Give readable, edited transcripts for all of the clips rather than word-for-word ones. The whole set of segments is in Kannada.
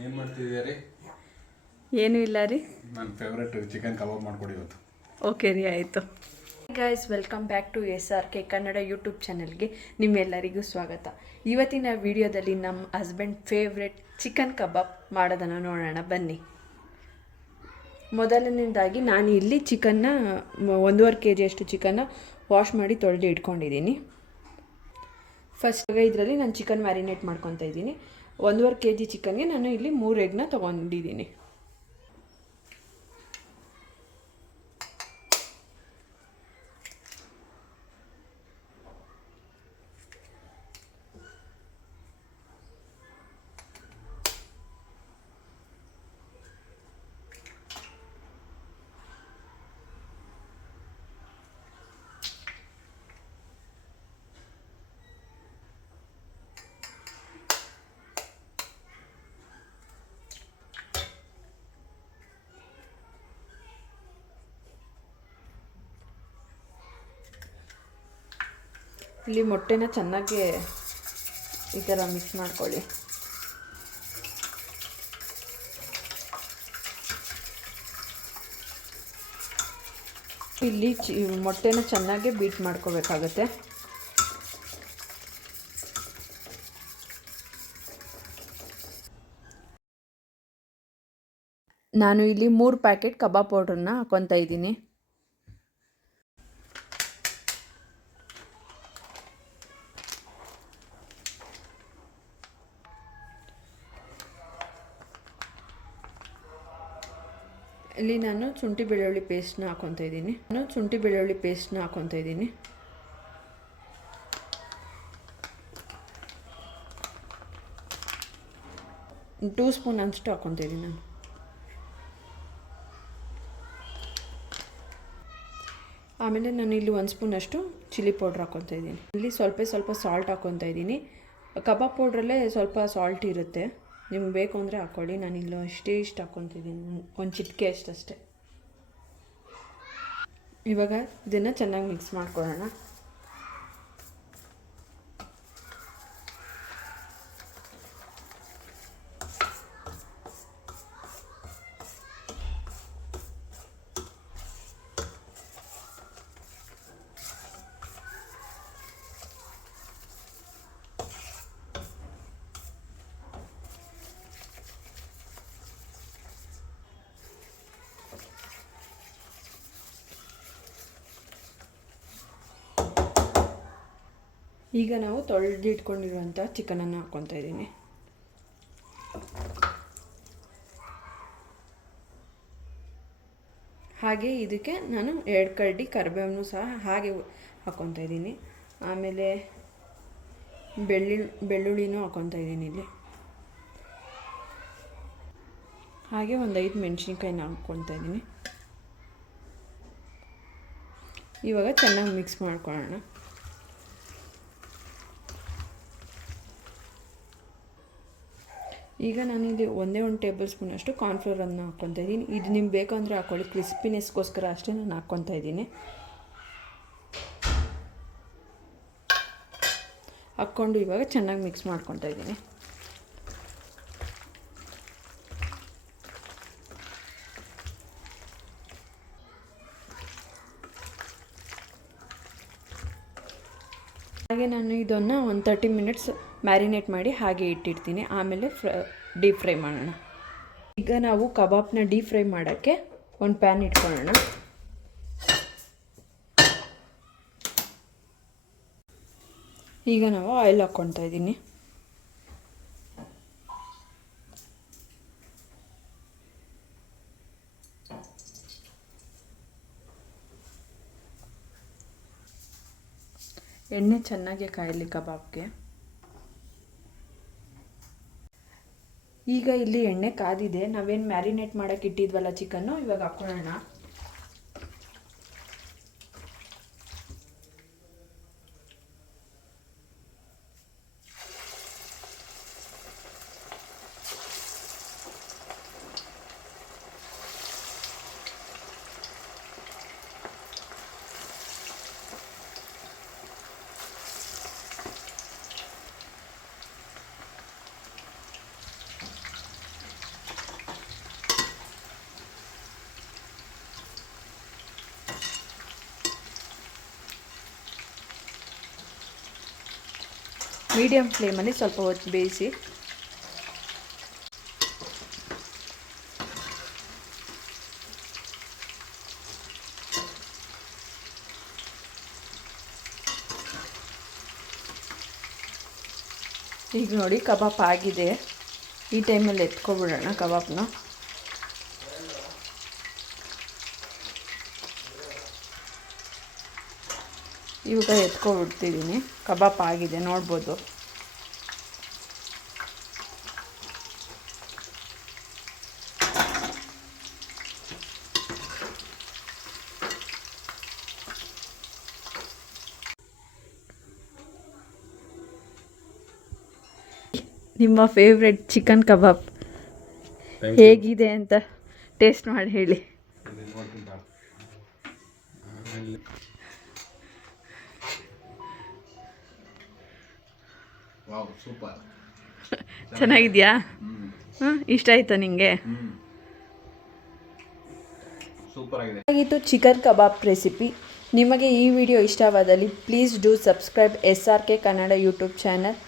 ಏನು ಮಾಡ್ತಿದ್ದೀರಿ? ಏನೂ ಇಲ್ಲ ರೀ, ನನ್ನ ಫೇವ್ರೆಟ್ ಚಿಕನ್ ಕಬಾಬ್ ಮಾಡ್ಕೊಡಿ ಇವತ್ತು. ಓಕೆ ರೀ, ಆಯಿತು. Guys, welcome back to SRK Kannada YouTube ಚಾನಲ್ಗೆ ನಿಮ್ಮೆಲ್ಲರಿಗೂ ಸ್ವಾಗತ. ಇವತ್ತಿನ ವಿಡಿಯೋದಲ್ಲಿ ನಮ್ಮ ಹಸ್ಬೆಂಡ್ ಫೇವ್ರೆಟ್ ಚಿಕನ್ ಕಬಾಬ್ ಮಾಡೋದನ್ನು ನೋಡೋಣ ಬನ್ನಿ. ಮೊದಲನೇದಾಗಿ ನಾನು ಇಲ್ಲಿ ಚಿಕನ್ನ 1.5 kg ಅಷ್ಟು ಚಿಕನ್ನ ವಾಶ್ ಮಾಡಿ ತೊಳೆದು ಇಟ್ಕೊಂಡಿದ್ದೀನಿ. ಫಸ್ಟ್ ಇದರಲ್ಲಿ ನಾನು ಚಿಕನ್ ಮ್ಯಾರಿನೇಟ್ ಮಾಡ್ಕೊತಾ ಇದ್ದೀನಿ. 1.5 kg ಚಿಕನ್ಗೆ ನಾನು ಇಲ್ಲಿ 3 ಎಗ್ನ ತೊಗೊಂಡಿದ್ದೀನಿ. ಇಲ್ಲಿ ಮೊಟ್ಟೆನ ಚೆನ್ನಾಗಿ ಈ ಥರ ಮಿಕ್ಸ್ ಮಾಡ್ಕೊಳ್ಳಿ. ಇಲ್ಲಿ ಮೊಟ್ಟೆನ ಚೆನ್ನಾಗಿ ಬೀಟ್ ಮಾಡ್ಕೋಬೇಕಾಗತ್ತೆ. ನಾನು ಇಲ್ಲಿ 3 ಪ್ಯಾಕೆಟ್ ಕಬಾಬ್ ಪೌಡ್ರನ್ನ ಹಾಕ್ಕೊತಾ ಇದ್ದೀನಿ. ಇಲ್ಲಿ ನಾನು ಶುಂಠಿ ಬೆಳ್ಳುಳ್ಳಿ ಪೇಸ್ಟ್ನ ಹಾಕ್ಕೊತಾ ಇದ್ದೀನಿ. 2 ಸ್ಪೂನ್ ಅಷ್ಟು ಹಾಕ್ಕೊತಾ ಇದ್ದೀನಿ ನಾನು. ಆಮೇಲೆ ನಾನು ಇಲ್ಲಿ 1 ಸ್ಪೂನ್ ಅಷ್ಟು ಚಿಲ್ಲಿ ಪೌಡ್ರ್ ಹಾಕ್ಕೊತಾ ಇದ್ದೀನಿ. ಇಲ್ಲಿ ಸ್ವಲ್ಪ ಸಾಲ್ಟ್ ಹಾಕ್ಕೊತಾ ಇದ್ದೀನಿ. ಕಬಾಬ್ ಪೌಡ್ರಲ್ಲೇ ಸ್ವಲ್ಪ ಸಾಲ್ಟ್ ಇರುತ್ತೆ, ನಿಮ್ಗೆ ಬೇಕು ಅಂದರೆ ಹಾಕ್ಕೊಳ್ಳಿ. ನಾನಿಲ್ಲ ಇಷ್ಟು ಹಾಕ್ಕೊತಿದ್ದೀನಿ, ಒಂದು ಚಿಟಿಕೆ ಅಷ್ಟೇ. ಇವಾಗ ಇದನ್ನು ಚೆನ್ನಾಗಿ ಮಿಕ್ಸ್ ಮಾಡ್ಕೊಳ್ಳೋಣ. ಈಗ ನಾವು ತೊಳೆದಿಟ್ಕೊಂಡಿರುವಂಥ ಚಿಕನನ್ನು ಹಾಕ್ಕೊತಾ ಇದ್ದೀನಿ. ಹಾಗೆ ಇದಕ್ಕೆ ನಾನು 2 ಕಡ್ಡಿ ಕರಿಬೇವನ್ನು ಸಹ ಹಾಗೆ ಹಾಕ್ಕೊತಾ ಇದ್ದೀನಿ. ಆಮೇಲೆ ಬೆಳ್ಳುಳ್ಳಿನೂ ಹಾಕ್ಕೊತಾ ಇದ್ದೀನಿ ಇಲ್ಲಿ. ಹಾಗೆ ಒಂದು 5 ಮೆಣಸಿನ್ಕಾಯಿನ ಹಾಕ್ಕೊತಾ ಇದ್ದೀನಿ. ಇವಾಗ ಚೆನ್ನಾಗಿ ಮಿಕ್ಸ್ ಮಾಡ್ಕೊಳ್ಳೋಣ. ಈಗ ನಾನಿಲ್ಲಿ 1 ಟೇಬಲ್ ಸ್ಪೂನ್ ಅಷ್ಟು ಕಾರ್ನ್ಫ್ಲೋರನ್ನು ಹಾಕ್ಕೊತಾ ಇದ್ದೀನಿ. ಇದು ನಿಮ್ಗೆ ಬೇಕು ಅಂದರೆ ಹಾಕ್ಕೊಳ್ಳಿ, ಕ್ರಿಸ್ಪಿನೆಸ್ಗೋಸ್ಕರ ಅಷ್ಟೇ ನಾನು ಹಾಕ್ಕೊತಾ ಇದ್ದೀನಿ. ಹಾಕ್ಕೊಂಡು ಇವಾಗ ಚೆನ್ನಾಗಿ ಮಿಕ್ಸ್ ಮಾಡ್ಕೊತಾ ಇದ್ದೀನಿ. ಹಾಗೆ ನಾನು ಇದನ್ನು ಒಂದು 30 ಮಿನಿಟ್ಸ್ ಮ್ಯಾರಿನೇಟ್ ಮಾಡಿ ಹಾಗೆ ಇಟ್ಟಿರ್ತೀನಿ. ಆಮೇಲೆ ಡೀಪ್ ಫ್ರೈ ಮಾಡೋಣ. ಈಗ ನಾವು ಕಬಾಬ್ನ ಡೀಪ್ ಫ್ರೈ ಮಾಡೋಕ್ಕೆ ಒಂದು ಪ್ಯಾನ್ ಇಟ್ಕೊಳ್ಳೋಣ. ಈಗ ನಾವು ಆಯಿಲ್ ಹಾಕ್ಕೊತಾ ಇದ್ದೀನಿ. ಎಣ್ಣೆ ಚೆನ್ನಾಗಿ ಕಾಯಲಿ ಕಬಾಬ್ಗೆ. ಈಗ ಇಲ್ಲಿ ಎಣ್ಣೆ ಕಾದಿದೆ. ನಾವೇನು ಮ್ಯಾರಿನೇಟ್ ಮಾಡೋಕ್ಕೆ ಇಟ್ಟಿದ್ವಲ್ಲ ಚಿಕನ್ನು, ಇವಾಗ ಹಾಕ್ಕೊಳ್ಳೋಣ. ಮೀಡಿಯಮ್ ಫ್ಲೇಮಲ್ಲಿ ಸ್ವಲ್ಪ ಹೊತ್ತು ಬೇಯಿಸಿ. ಈಗ ನೋಡಿ ಕಬಾಬ್ ಆಗಿದೆ. ಈ ಟೈಮಲ್ಲಿ ಎತ್ಕೊಬಿಡೋಣ ಕಬಾಬ್ನ. ಇವಾಗ ಎತ್ಕೊಬಿಡ್ತಿದ್ದೀನಿ. ಕಬಾಬ್ ಆಗಿದೆ ನೋಡ್ಬೋದು. ನಿಮ್ಮ ಫೇವ್ರೆಟ್ ಚಿಕನ್ ಕಬಾಬ್ ಹೇಗಿದೆ ಅಂತ ಟೇಸ್ಟ್ ಮಾಡಿ ಹೇಳಿ. ಸೂಪರ್, ಚೆನ್ನಾಗಿದೆಯಾ? ಇಷ್ಟ ಆಯ್ತಾ ನಿಮಗೆ? ಸೂಪರ್ ಆಗಿದೆ. ಆಗಿತ್ತು ಚಿಕನ್ ಕಬಾಬ್ ರೆಸಿಪಿ. ನಿಮಗೆ ಈ ವಿಡಿಯೋ ಇಷ್ಟವಾದಲ್ಲಿ please do subscribe SRK Kannada YouTube channel.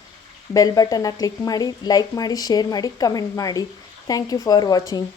Bell ಬಟನ್ನ ಕ್ಲಿಕ್ ಮಾಡಿ, ಲೈಕ್ ಮಾಡಿ, ಶೇರ್ ಮಾಡಿ, ಕಮೆಂಟ್ ಮಾಡಿ. Thank you for watching.